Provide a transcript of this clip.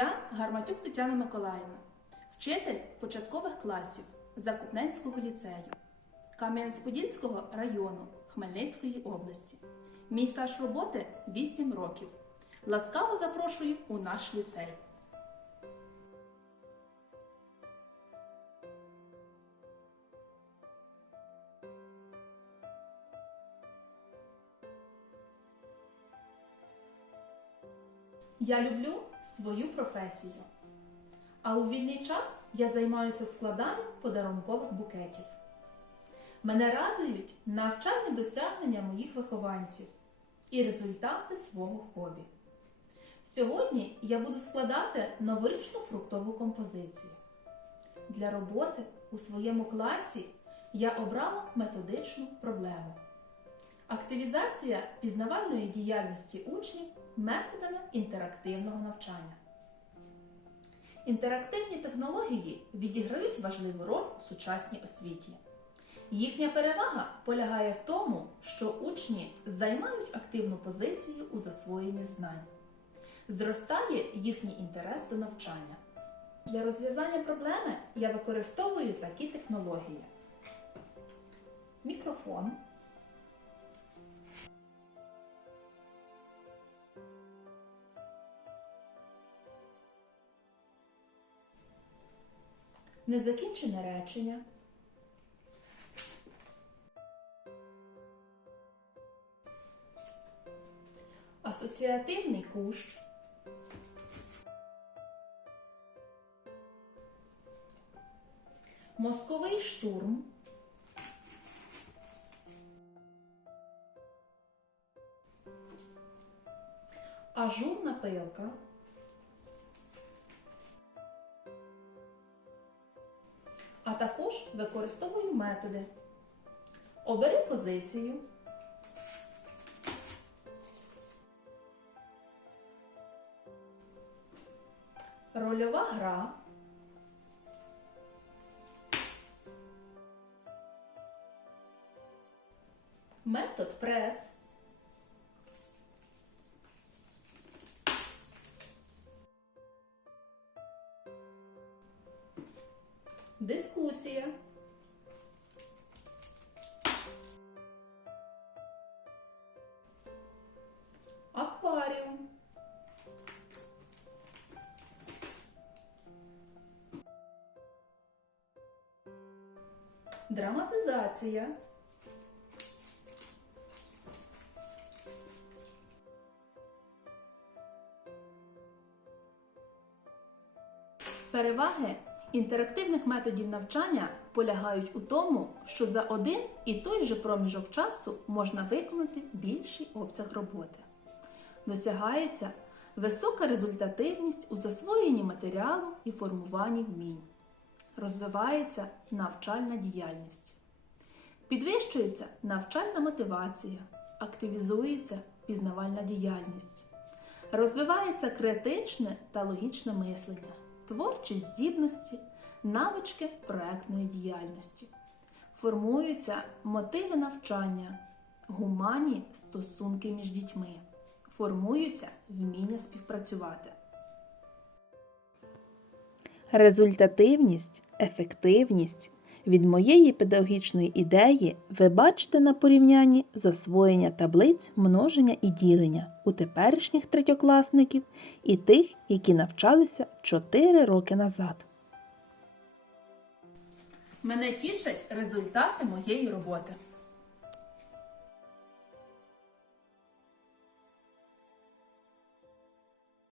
Я Гарматюк Тетяна Миколаївна, вчитель початкових класів Закупненського ліцею Кам'янець-Подільського району Хмельницької області. Мій стаж роботи 8 років. Ласкаво запрошую у наш ліцей. Я люблю свою професію. А у вільний час я займаюся складанням подарункових букетів. Мене радують навчальні досягнення моїх вихованців і результати свого хобі. Сьогодні я буду складати новорічну фруктову композицію. Для роботи у своєму класі я обрала методичну проблему. Активізація пізнавальної діяльності учнів методами інтерактивного навчання. Інтерактивні технології відіграють важливу роль у сучасній освіті. Їхня перевага полягає в тому, що учні займають активну позицію у засвоєнні знань. Зростає їхній інтерес до навчання. Для розв'язання проблеми я використовую такі технології: мікрофон, незакінчене речення, асоціативний кущ, мозковий штурм, ажурна пилка. А також використовую методи. Обери позицію. Рольова гра. Метод прес. Дискусія. Драматизація. Переваги інтерактивних методів навчання полягають у тому, що за один і той же проміжок часу можна виконати більший обсяг роботи. Досягається висока результативність у засвоєнні матеріалу і формуванні вмінь. Розвивається навчальна діяльність. Підвищується навчальна мотивація, активізується пізнавальна діяльність. Розвивається критичне та логічне мислення, творчі здібності, навички проектної діяльності. Формуються мотиви навчання, гуманні стосунки між дітьми. Формуються вміння співпрацювати. Результативність, ефективність від моєї педагогічної ідеї ви бачите на порівнянні засвоєння таблиць множення і ділення у теперішніх третьокласників і тих, які навчалися 4 роки назад. Мене тішать результати моєї роботи.